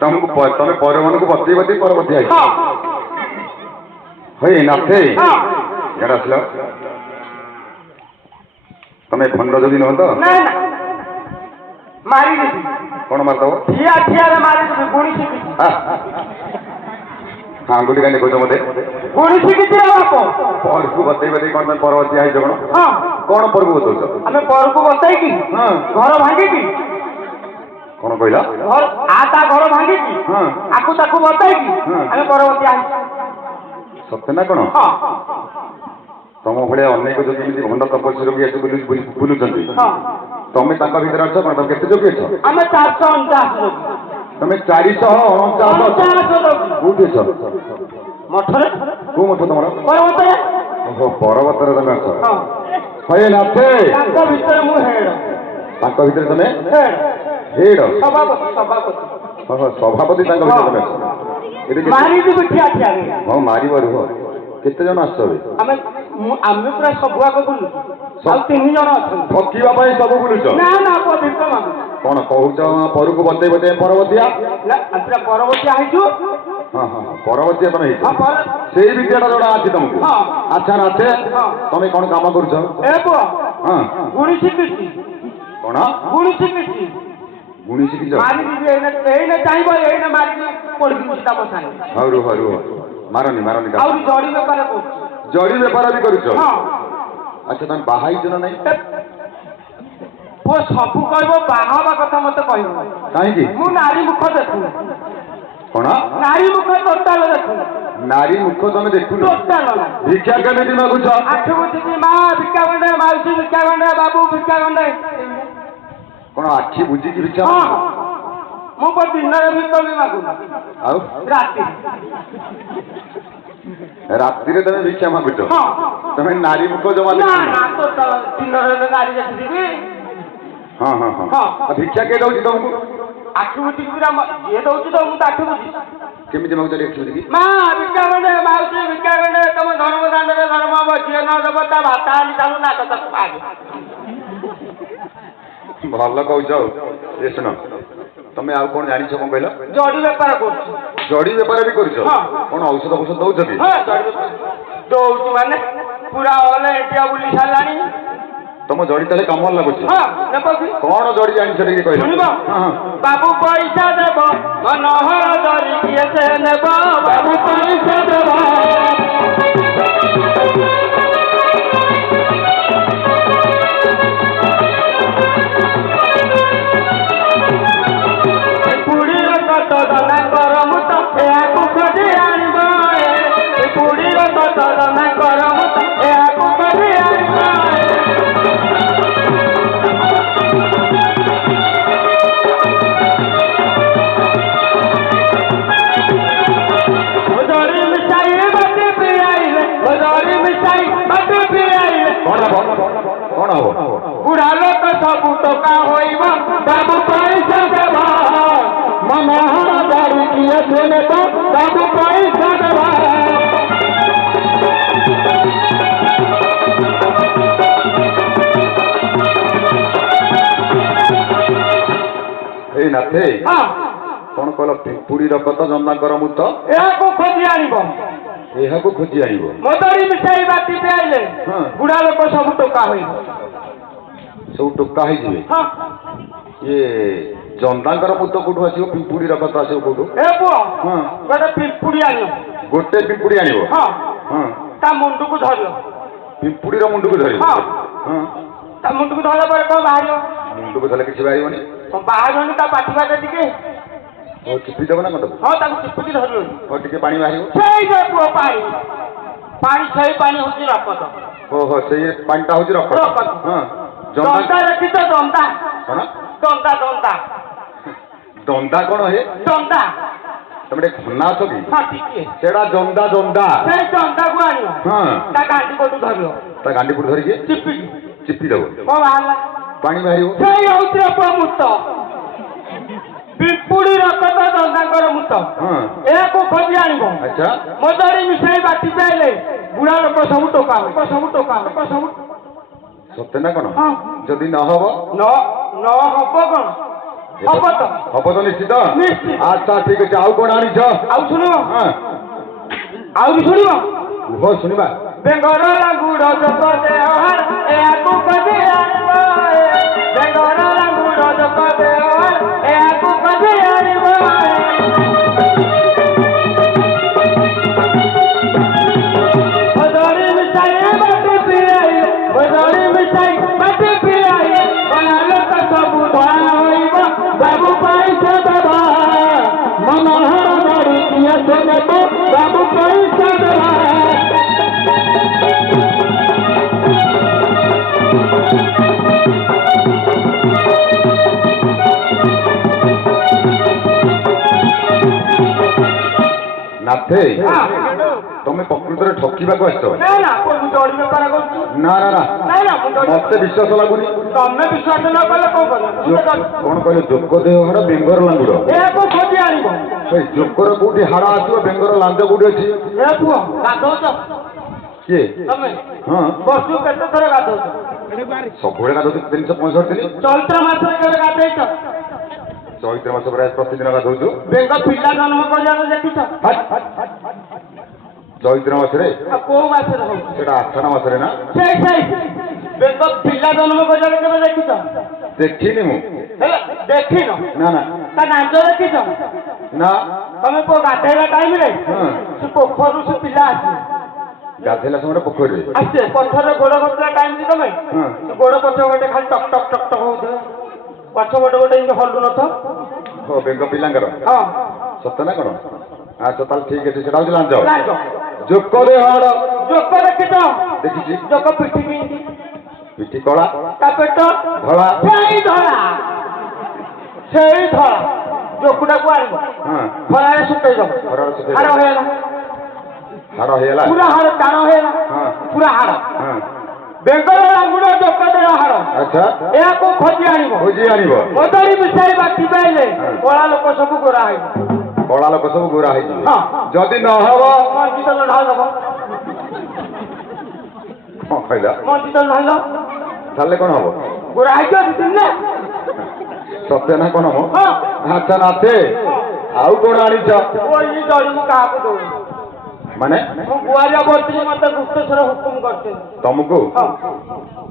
तुमको तुम पर मन को बतई बतई परवर्ती आई हे नाथे यार असला तमे फंड जदी न तो ना ना मारी दी कौन मारता हो ठिया ठिया रे मारी दी गुणी शिखी हां गुडी काने कोजो मते गुणी शिखी रे बापो पर को बतई बतई कोन परवर्ती आई जगण हां कौन पर्व बतौ हमें पर को बतई की हां घर भांगी की कौन कहला घर आता घर भांगी की हां आकु ताकु बतई की हमें परवर्ती आई सत्य ना कोन हां तम भले अनेक जो जेमिति भंड तपस्वी रोगी आसी बुलुचंती हां तमे तांका भीतर अछ कोन केते जोगी अछ हमें 449 लोग तमे 449 कोठी अछ मठरे को मठ तमरा परवतरे ओहो पर्वतर तमे अछ हां होय नाथे तांका भीतर मु हेड तांका भीतर तमे हेड हेड सभापति ओहो सभापति तांका भीतर तमे अछ मारी दी बिठिया ठिया रे हां मारी बारू हो केते जण आछबे हमें आमे पूरा सबुआ को बुलु सब 3 जण अछन ठकीबा पई सब बुलुच ना ना पवित्र मागु कोन कहउछ परु को बतई बतई परवतिया ना अंतरा परवती आइजु हां हां परवतिया तमे हां पर सेई विद्याटा जोड़ा आछि तुमको हां अच्छा नाथे तमे कोन काम करूछ ए बो हां गुणी शिखी कोन गुणी शिखी गुणी शिखी मारी दी एने चाहिबो एने मारी दी पड़ी मुस्ता बसानी हरु हरु मारनी मारनी का और जड़ी में करे को जड़ी व्यापार भी करूछ हां अच्छा तमे बाहाई जन नहीं वो सब कहबो बाहावा कथा मते कहबो काहे की मु नारी मुख देखु कोन नारी मुख टोटल देखु नारी मुख तमे देखु टोटल भिक्षा केमिति मागुछ आठ बुझी मां भिक्षा गंडे माउसी भिक्षा गंडे बाबू भिक्षा गंडे कोन आखी बुझी की भिक्षा हां मु को दिन रे भी तो मागु आउ राती रात्रि रे तमे भिक्षा मागुछ हां तमे नारी मुख जमा ना देखु ना टोटल दिन रे नारी देखि हां हां हां हां भिक्षा के दउची तुमको आठ बुझी पूरा ये दउची तो मु आठ बुझी केमिति मागुछ देखि की मां भिक्षा गंडे माउसी भिक्षा गंडे तुम धर्म दान रे धर्म बजिए न देवता भाता आली चालू ना कत आगे भल कहूछ ए सुन तमे आउ कोन जानि छ कोन कहला जड़ी व्यापार करछु जड़ी व्यापार भी करूछ हां कोन औषध औषध दउछ की हां जड़ी व्यापार दउछु माने पूरा ऑल इंडिया बुली सालानी तुम जड़ी तले काम लागुछ हां नेपथि कोन जड़ी जानि छ की कहला सुनिबो हां बाबू पैसा देबो मनोहर जड़ी किए से नेबो बाबू पैसा देबो कौन हो बुढ़ा लोक सब टोका होइब बाबू पैसा देबा मनोहर दारू किए देने तो बाबू पैसा देबा ए नाथे हां कौन कहला पिंपुड़ी रकत जन्नाकर मुत एको खोजी आनिबो एहाको खोजी आइबो मदरी मिठाई बाटी पे आइले हां बुढ़ा लोक सब टोका होइब सब टोका ही जिवे हां ये जन्नाकर मुत कोठो आसीबो पिंपुड़ी रकत आसीबो कोठो ए पुओ हां गोटे पिंपुड़ी आनियो गोटे पिंपुड़ी आनिबो हां हां ता मुंडू को धरियो पिंपुड़ी रो मुंडू को धरिबो हां हां ता मुंडू को धरला पर को बाहरियो मुंडू को धरले किछि बाहिबोनी बाहरनी ता पाटी बाटे टिके ओ चिपी देबो ना कत हां ता चिपटी धरियो ओ टिके पानी बाहिबो सेई जे पुओ पानी पानी सही पानी होची रपत ओहो सेई पानीटा होची रकत हां दंता रखी तो दंता कोन दंता दंता दंदा कोन हे दंता तमरे खन्ना छ की हां टिके सेडा दंदा दंदा सेई दंता को आनियो हां ता गांडी कोटू धरियो ता गांडी पुर धरि के चिपी चिपी देबो को बाहरला पानी बाहिबो सेई होची रपमुत पिंपुड़ी रकत दंदाकर मुत हां एको खोजी आनिबो अच्छा मदरी मिठाई बाटी पाइले बुढ़ा लोक सब टोका सब सत्य ना कोन हां जदी न हबो न न हबो कोन ହବ ତ ନିଶ୍ଚିତ ନିଶ୍ଚିତ। ଆଚ୍ଛା ଠିକ ଅଛି ଆଉ କଣ ଆଣିଛ ଆଉ ଶୁଣିବ ହଁ ଆଉ ବି ଶୁଣିବ କୁହ ଶୁଣିବା ବେଙ୍ଗର ଲାଙ୍ଗୁଡ଼ ଜପ ଦେହହାର ଏହାକୁ କବି ଆଣିବ ବେଙ୍ଗର ଲାଙ୍ଗୁଡ଼ ଜପ ଦେହହାର ଏହାକୁ କବି ଆଣିବ ଭଜଳି ମିଶାଇ ବାଟି ପିଆଇ ଭଜଳି ମିଶାଇ ବାଟି ପିଆଇ କଳା ଲୋକ ସବୁ ଧଳା ହୋଇବ ବାବୁ ପଇସା ଦେବା ମନୋହର ଗାଡ଼ି କିଏ ସେ ନେବ ବାବୁ ପଇସା ଦେବା ନାଥେ ତମେ ପ୍ରକୃତରେ ଠକିବାକୁ ଆସିଛ ନା ନା ମୁଁ ଦଳି ବେପାର କରୁଛି ନା ନା ନା ନା ନା ମୁଁ ଦଳି ମତେ ବିଶ୍ୱାସ ଲାଗୁନି ତମେ ବିଶ୍ୱାସ ନ କଲେ କଣ କରିବ କଣ କହିଲେ ଯୋଗ ଦେହ ହାଡ ବେଙ୍ଗର ଲାଙ୍ଗୁଡ ଏହାକୁ ଖୋଜି ଆଣିବ ସେଇ ଯୋଗର କୋଉଠି ହାଡ ଆସିବ ବେଙ୍ଗର ଲାଞ୍ଜ କୋଉଠି ଅଛି ଏ ପୁଅ ଗାଧଉଛ କିଏ ତମେ ହଁ ବର୍ଷକୁ କେତେ ଥର ଗାଧଉଛ ସବୁବେଳେ ଗାଧଉଛି 365 ଦିନ ଚୈତ୍ର ମାସରେ କେବେ ଗାଧେଇଛ ଚୈତ୍ର ମାସ ପ୍ରାୟ ପ୍ରତିଦିନ ଗାଧଉଛୁ ବେଙ୍ଗ ପିଲା ଜନ୍ମ କରିବାର ଦେଖିଛ ଚୈତ୍ର ମାସରେ ଆଉ କୋଉ ମାସରେ ହଉଛି ସେଟା ଆଷାଢ ମାସରେ ନା ସେଇ ବେଙ୍ଗ ପିଲା ଜନ୍ମ କରିବାର କେବେ ଦେଖିଛ ଦେଖିନି ମୁଁ ହେଲା ଦେଖିନ ନା ନା ତା ନାଞ୍ଚ ଦେଖିଛ ନା ତମେ କୋଉ ଗାଧେଇଲା ଟାଇମରେ ହଁ ସେ ପୋଖରରୁ ସେ ପିଲା ଆସିବେ ଗାଧେଇଲା ସମୟରେ ପୋଖରୀରେ ଆସିବେ ପଥରରେ ଗୋଡ ଘଷିଲା ଟାଇମରେ ତମେ ହଁ ସେ ଗୋଡ ପଛ ଗୋଟେ ଖାଲି ଟକ୍ ଟକ୍ ଟକ୍ ଟକ୍ ହଉଥିବେ ପଛ ଗୋଟେ ଗୋଟେ ଏମିତି ହଲୁ ନଥ ଓ ବେଙ୍ଗ ପିଲାଙ୍କର ହଁ ସତ ନା କଣ ଆଚ୍ଛା ତାହେଲେ ଠିକ ଅଛି ସେଟା ହଉଛି ଲାଞ୍ଜ ଲାଞ୍ଚ ଯୋଗ ଦେହ ହାଡ ଜୋକ ଦେଖିଛ ଦେଖିଛି ଜୋକ ପିଠି କେମିତି ପିଠି କଳା ତା ପେଟ ଧଳା ସେଇ ଧଳା ଜୋକୁଟାକୁ ଆଣିବ ହଁ ଖରାରେ ଶୁକେଇ ଦବ ଖରାରେ ଶୁଖେଇ ହାଡ଼ ଦବ। ହେଇଗଲା ହାଡ ହେଇଗଲା ପୁରା ହାଡ଼ ଟାଣ ହେଇଗଲା ହଁ ପୁରା ହାଡ଼ ହଁ ବେଙ୍ଗର ଲାଙ୍ଗୁଡ଼ ଜୋକ ଦେହ ହାଡ଼ ଆଚ୍ଛା ଏହାକୁ ଖୋଜି ଆଣିବ ଖୋଜି ଆଣିବ କଦଳୀ ମିଶାଇ ବାଟି ପାଇଲେ କଳା ଲୋକ ସବୁ ଗୋରା ହେଇବ କଳା ଲୋକ ସବୁ ଗୋରା ହେଇଯିବେ ହଁ ଯଦି ନହବ ମଞ୍ଜି ତଲ ଢାଳ ଦବ କଣ କହିଲା ମଞ୍ଜି ତଲ ଢାଳ ତାହେଲେ କଣ ହବ ଗୋରା ହେଇଛ ଦି ଦିନ ନା ସତ୍ୟ ନା କଣ ହବ ହଁ ଆଚ୍ଛା ନାଥେ ଆଉ କଣ ଆଣିଛ ଓଇ ଦଳିବୁ କାହାକୁ ଦଉନି ମାନେ ମୁଁ ଗୁଆରିଆ ବର୍ତ୍ତିକି ମତେ ଗୁପ୍ତେଶ୍ୱର ହୁକୁମ କରିଛନ୍ତି ତମକୁ ହଁ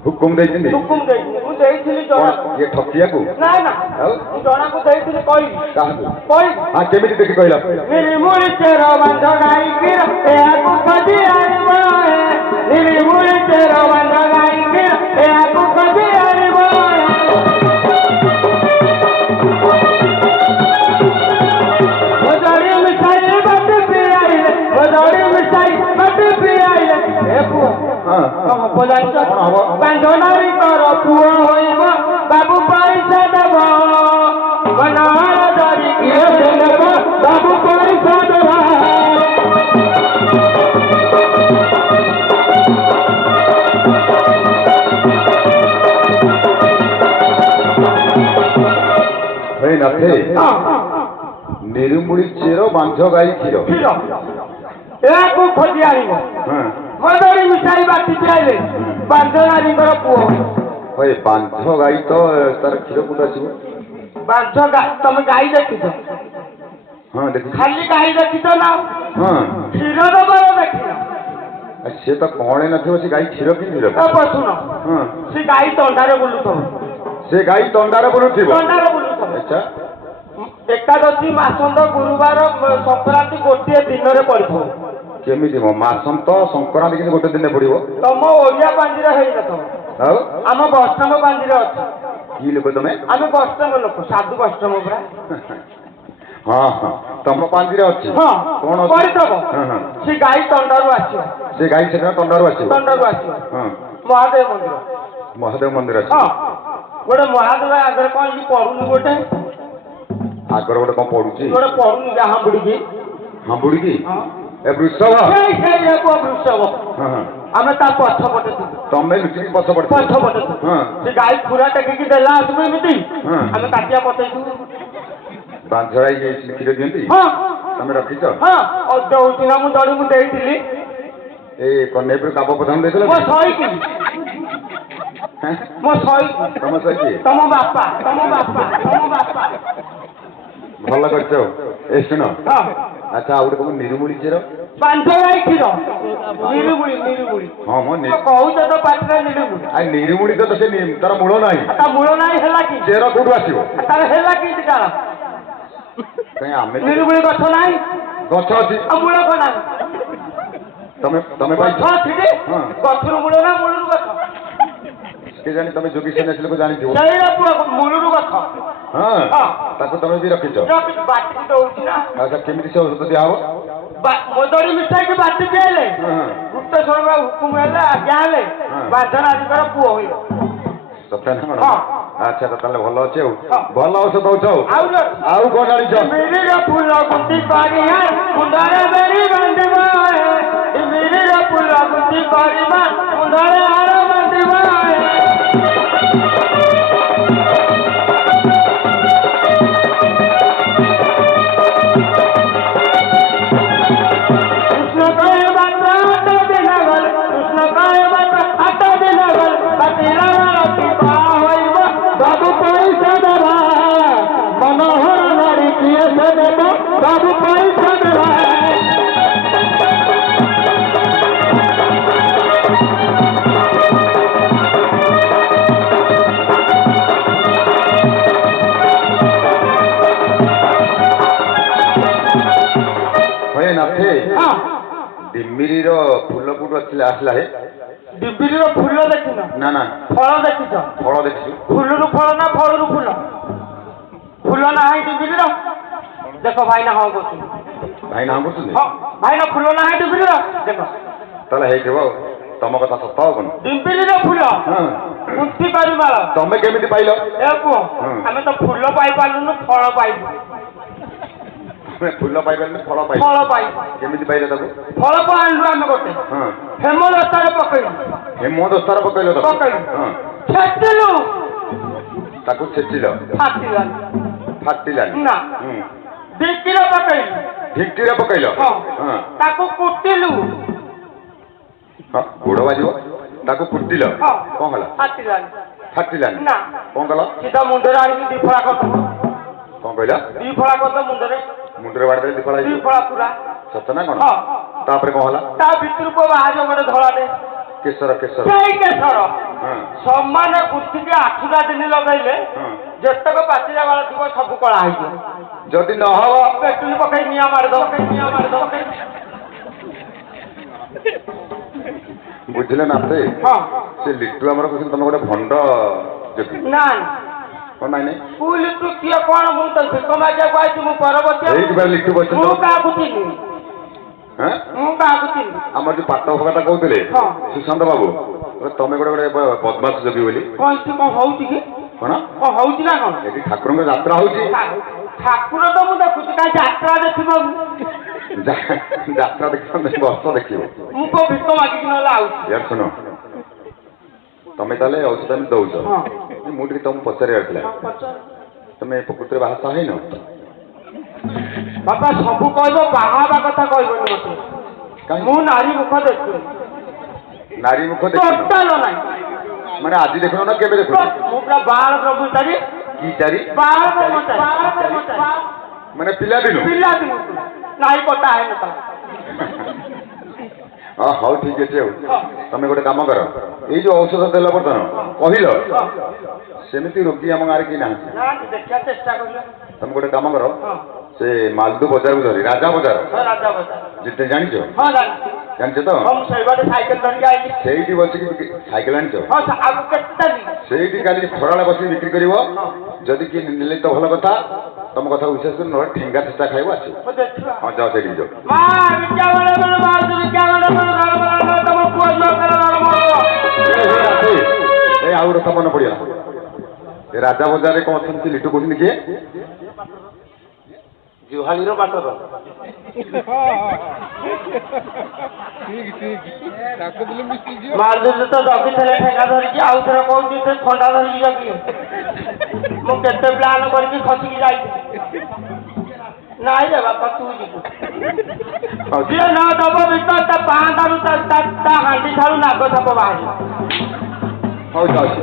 ହୁକୁମ ଦେଇଛନ୍ତି ହୁକୁମ ଦେଇଥିଲି ମୁଁ ଦେଇଥିଲି କଣ ଜଣା ଇଏ ଠକିବାକୁ ନା ନା ଆଉ ମୁଁ ଜଣାକୁ ଦେଇଥିଲି କହିବି କାହାକୁ କହିବି ହଁ କେମିତି ଦେଖି କହିଲା ନିର୍ମୂଳି ଚେର ବାନ୍ଧ ଗାଈକିର ଏହାକୁ ଖୋଜି ଆଣିବ ନିର୍ମୂଳି ଚେର ବାନ୍ଧ ଗାଈକିର ଏହାକୁ ଖୋଜି ଆଣିବ ଭଜଳି ମିଶାଇ ବାଟି ପିଆଇଲେ ଭଜଳି ମିଶାଇ ବାଟି ପିଆଇଲେ ଏ ପୁଅ ହଁ ହବ ଜାଣିଛ କଣ ହବ? ବାନ୍ଧ ନାରୀଙ୍କର ପୁଅ ହୋଇବ ବାବୁ ପଇସା ଦେବ ମନୋହର ଧରି କିଏ ସେ ନେବ ବାବୁ ପଇସା ଦେବ ହେଇ ନାଥେ ନିରୁମୁଳି ଚେର ବାଞ୍ଝ ଗାଈ କ୍ଷୀର କ୍ଷୀର ଏହାକୁ ଖୋଜି ଆଣିବ ହଁ କଦଳୀ ମିଶାଇ ବାଟି ପିଆଇଲେ ବାନ୍ଧ ନାରୀଙ୍କର ପୁଅ ଭାଇ ବାଞ୍ଝ ଗାଈ ତ ତାର କ୍ଷୀର କୋଉଠୁ ଆସିବ ବାନ୍ଧ ତମେ ଗାଈ ଦେଖିଛ ହଁ ଦେଖିଛି ଖାଲି ଗାଈ ଦେଖିଛ ନା ହଁ କ୍ଷୀର ଦବାର ଦେଖିନ ଆଉ ସିଏ ତ କଅଁଳେ ନଥିବ ସେ ଗାଈ କ୍ଷୀର କେମିତି ଦେବ ଶୁଣ ହଁ ସେ ଗାଈ ତଣ୍ଡାରେ ବୁଲୁଥିବ ସେ ଗାଈ ଦଣ୍ଡାରେ ବୁଲୁଥିବ ତଣ୍ଡାରେ ବୁଲୁଥିବ ଆଚ୍ଛା ଏକାଦଶୀ ମାସନ୍ଦ ଗୁରୁବାର ସଂକ୍ରାନ୍ତି ଗୋଟିଏ ଦିନରେ ପଡିଥିବ କେମିତି ମୋ ମାସନ୍ତ ସଂକ୍ରାନ୍ତି କିନ୍ତୁ ଗୋଟେ ଦିନରେ ପଡିବ ତମ ଓଡିଆ ପାଞ୍ଜିରେ ହେଇନଥିବ ଆଉ ଆମ ବୈଷ୍ଣବ ପାଞ୍ଜିରେ ଅଛି କି ଲୋକ ତମେ ଆମେ ବୈଷ୍ଣବ ଲୋକ ସାଧୁ ବୈଷ୍ଣବ ପୁରା ହଁ ହଁ ତମ ପାଞ୍ଜିରେ ଅଛି ହଁ କଣ ଅଛି ପଡିଥିବ ହଁ ହଁ ସେ ଗାଈ ତଣ୍ଡାରୁ ଆସିବ ସେ ଗାଈ ସେଦିନ ତଣ୍ଡାରୁ ଆସିବ ତଣ୍ଡାରୁ ଆସିବ ହଁ ମହାଦେବ ମନ୍ଦିର ମହାଦେବ ମନ୍ଦିର ଅଛି ହଁ ଗୋଟେ ମହାଦେବ ଆଗରେ କଣ ଇଏ ପଡୁନି ଗୋଟେ ଆଗରେ ଗୋଟେ କଣ ପଡୁଛି ଗୋଟେ ପଡୁନି ଯାହା ବୁଡିକି ହାඹୁଡିକି ହଁ ଏ ବୃଷଭ ସେଇ ବୃଷଭ ହଁ ହଁ ଆମେ ତା ପଛ ପଟେ ଥିଲୁ ତମେ ଲୁଚିକି ପଛ ପଛ ପଡିଛ ପଟେ ଥିଲୁ ହଁ ସେ ଗାଈ ପୁରା ଟେକିକି ଦେଲା ଆସିବୁ ଏମିତି ହଁ ଆମେ କାଟିଆ ପତେଇଛୁ ବାଞ୍ଝ ଗାଈ କ୍ଷୀର ଦିଅନ୍ତି ହଁ ତମେ ରଖିଛ ହଁ ଦଉଛି ନା ମୁଁ ଜଣକୁ ଦେଇଥିଲି ଏଇ କନେଇପୁର କାବ ପ୍ରଧାନ ଦେଇଥିଲା ମୋ ଶହିକି ମୋ ଶହୀ ତମ ସହିତ ତମ ବାପା ଭଲ କରିଛ ଏ ଶୁଣ ହଁ ଆଚ୍ଛା ଆଉ ଗୋଟେ କଣ ନିରୁମୁଳି ଚେର ପାଞ୍ଚ ଗାଈ କ୍ଷୀର ନିରୁମୁଳି ହଁ ମୋ କହୁଛ ତ ପାଟିରେ ନିରୁମୁଳି ନିରୁମୁଳି ତ ସେ ତାର ମୂଳ ନାହିଁ ତା ମୂଳ ନାହିଁ ହେଲା କି ଚେର କୋଉଠୁ ଆସିବ ତାର ହେଲା କି ତାର କାଇଁ ଆମେ ନିରୁମୁଳି ଗଛ ନାହିଁ ଗଛ ଅଛି ଆଉ ମୂଳ କଣ ନାହିଁ ତମେ ଗଛ ଅଛି ଯେ ହଁ ଗଛରୁ ମୂଳ ନା ମୂଳରୁ ଗଛ କେ ଜାଣି ତମେ ଯୋଗୀ ସନ୍ନ୍ୟାସୀ ଜାଣିଥିବ ସେଇଟା ମୂଳରୁ ଗଛ ହଁ ତାକୁ ତମେ ବି ରଖିଛ ବାଟି ଦଉଛି ନା ଆଚ୍ଛା କେମିତି ସେ ଔଷଧ ଦିଆହବ ମଦରୀ ମିଶାଇକି ବାଟି ଦିଆହେଲେ ଗୁପ୍ତେଶ୍ୱର ହୁକୁମ ହେଲେ ଆଜ୍ଞା ହେଲେ ବାନ୍ଧର ଆଜିକାର ପୁଅ ହୋଇବ ସତ୍ୟ ନା କଣ ଆଚ୍ଛା ତାହେଲେ ଭଲ ଅଛି ଆଉ ଭଲ ଔଷଧ ଦଉଛ ଆଉ କଣ ଜାଣିଛ ମିରିର ଫୁଲ ଗୁଟି କରିବା ମୁଣ୍ଡରେ ବେରି ବାନ୍ଧିବା ମିରିର ଫୁଲ ଗୁଟି କରିବା ମୁଣ୍ଡରେ ହାର ବାନ୍ଧିବା बाबू पैसा देवा ନାଥେ ଡିମିରିର ଫୁଲ କୋଉଠୁ ଆସିଲା ହେ ଡିମିରିର ଫୁଲ ଦେଖିନ ନା ଫଳ ଦେଖିଛ ଫଳ ଦେଖିଛୁ ଫୁଲରୁ ଫଳ ନା ଫଳରୁ ଫୁଲ ଫୁଲ ନାହିଁ ଡିମିରିର ଦେଖ ଭାଇନା ହଁ କରୁଛନ୍ତି ଭାଇନା ହଁ କରୁଛନ୍ତି ଭାଇନା ଫୁଲ ନାହିଁ ଡିମିରିର ଦେଖ ତାହେଲେ ହେଇଥିବ ତମ କଥା ସତ ହବ କଣ ଡିମିରିର ଫୁଲ କୁନ୍ଥି ପାରିମାଳ ତମେ କେମିତି ପାଇଲ ଏ ପୁଅ ଆମେ ତ ଫୁଲ ପାଇପାରିଲୁନୁ ଫଳ ପାଇଲୁ ଫୁଲ ପାଇପାରିଲୁ ଫଳ ପାଇଲୁ କେମିତି ପାଇଲ ତାକୁ ଫଳ ଆଣିଲୁ ଆମେ ଗୋଟେ ହେମଦସ୍ତାରେ ପକେଇଲୁ ହେମଦସ୍ତାରେ ପକେଇଲ ଛେଚିଲୁ ତାକୁ ଛେଚିଲ ଫାଟିଲାନି ନା ଢିଙ୍କିରେ ପକେଇଲୁ ଢିଙ୍କିରେ ପକେଇଲ ତାକୁ କୁଟିଲୁ ଗୋଡ଼ ବାଜିବ ତାକୁ କୁଟିଲ କଣ ହେଲା ଫାଟିଲାନି ନା କଣ କଲ ସିଧା ମୁଣ୍ଡରେ ଆଣିକି ଦିଫଳା କରିଦେବ କଣ କହିଲ ଦିଫଳା କରିଦେବ ମୁଣ୍ଡରେ ବାଡ଼ିରେ ଦିଫଳା ପୁରା ସତ ନା କଣ ତାପରେ କଣ ହେଲା ତା ଭିତରକୁ ବାହାରିବ ଗୋଟେ ଧଳାଟେ କେଶର ସେଇ କେଶର ସମାନ ଗୁନ୍ଥିକି 8ଟା ଦିନ ଲଗେଇଲେ ଯେତେକ ପାଚିଲା ବାଳ ଥିବ ସବୁ କଳା ହେଇଯିବ ଯଦି ନ ହବ ପେଟ୍ରୋଲ ପକେଇ ନିଆଁ ମାରିଦବ ବୁଝିଲେ ନା ସେ ଲିଟୁ ଆମର କହୁଛନ୍ତି ତମେ ଗୋଟେ ଭଣ୍ଡ ନା କଣ ନାଇଁ ଲିଟୁ କିଏ କଣ ମୁଁ ତ ଭିକ ମାଗିବାକୁ ଆଇଛି ମୁଁ ପରବର୍ତ୍ତୀ ଲିଟୁ ମୁଁ କାହାକୁ ଚିହ୍ନି ଆମର ଯୋଉ ପାଟ କଥା କହୁଥିଲେ ସୁଶାନ୍ତ ବାବୁ ତମେ ଗୋଟେ ବଦମାସ ଯୋଗୀ ବୋଲି କଣ ହଉଛି କି କଣ ହଉଛି ନା କଣ ଏଠି ଠାକୁରଙ୍କ ଯାତ୍ରା ହଉଛି ଠାକୁର ତ ମୁଁ ଦେଖୁଛି କାହିଁ ଯାତ୍ରା ଦେଖିବ ଯାତ୍ରା ଦେଖିବ ବର୍ଷ ଦେଖିବ ମୁଁ କୋଉ ଭିକ ମାଗିକି ନହେଲେ ଆଉଛି ୟାର ଶୁଣ ତମେ ତାହେଲେ ଔଷଧ ଦଉଛ ମୁଁ ଟିକେ ତମକୁ ପଚାରିବାର ଥିଲା ତମେ ପ୍ରକୃତିରେ ବାହା ହେଇନ ବାପା ସବୁ କହିବ ବାହା ହେବା କଥା କହିବନି ମତେ ମୁଁ ନାରୀ ମୁଖ ଦେଖୁନି ନାରୀ ମୁଖ ଟୋଟାଲ ନାହିଁ ମାନେ ଆଜି ଦେଖୁନ ନା କେବେ ଦେଖୁନ ମୁଁ ପୁରା ବାଳ ବ୍ରହ୍ମଚାରୀ କି ଚାରି ବାଳ ବ୍ରହ୍ମଚାରୀ ମାନେ ପିଲାଦିନୁ ନାଇଁ ପଟା ହେଇନଥିଲା ହଉ ଠିକ ଅଛି ଆଉ ତମେ ଗୋଟେ କାମ କର ଏଇ ଯୋଉ ଔଷଧ ଦେଲ ବର୍ତ୍ତମାନ କହିଲ ସେମିତି ରୋଗୀ ଆମ ଗାଁରେ କେହି ନାହାନ୍ତି ଦେଖିବା ଚେଷ୍ଟା କରିବା ତମେ ଗୋଟେ କାମ କର ସେ ମାଲଦୁ ବଜାରକୁ ଧରି ରାଜା ବଜାର ଯେତେ ଜାଣିଛ ଜାଣିଛ ତ ସେଇଠି ବସିକି ସାଇକେଲ ଆଣିଛ ସେଇଠି କାଲି ଖରାବେଳେ ବସିକି ବିକ୍ରି କରିବ ଯଦି କିଏ ନେଲେ ତ ଭଲ କଥା ତମ କଥା ବିଶ୍ୱାସ କରି ନହେଲେ ଠେଙ୍ଗା ଚେଷ୍ଟା ଖାଇବ ଆସିବ ହଁ ଯାଅ ସେଇଠି ଯାଅ ଆଉ ଗୋଟେ କଥା ମନେ ପଡିଗଲା ରାଜା ବଜାରରେ କଣ ଅଛନ୍ତି ଲିଟୁ କହୁଛନ୍ତି କିଏ ଜୁହାଳିର ବାଟର ମାରଦୁଲ ତ ଜଗିଥିଲେ ଠେଙ୍ଗା ଧରିକି ଆଉ ଥରେ କହୁଛି ସେ ଥଣ୍ଡା ଧରିକି ଜଗିଲେ ମୁଁ କେତେ ପ୍ଲାନ କରିକି ଖସିକି ଯାଇଥିଲି ନାଇଁ ରେ ବାପା ତୁ ଯିବୁ ଯିଏ ନ ଦବ ଭିତରେ ତା ପାହାଁଟାରୁ ତା ହାଣ୍ଡି ଠାରୁ ନାଗ ସାପ ବାହାରିବ ହଉ ଯାଉଛି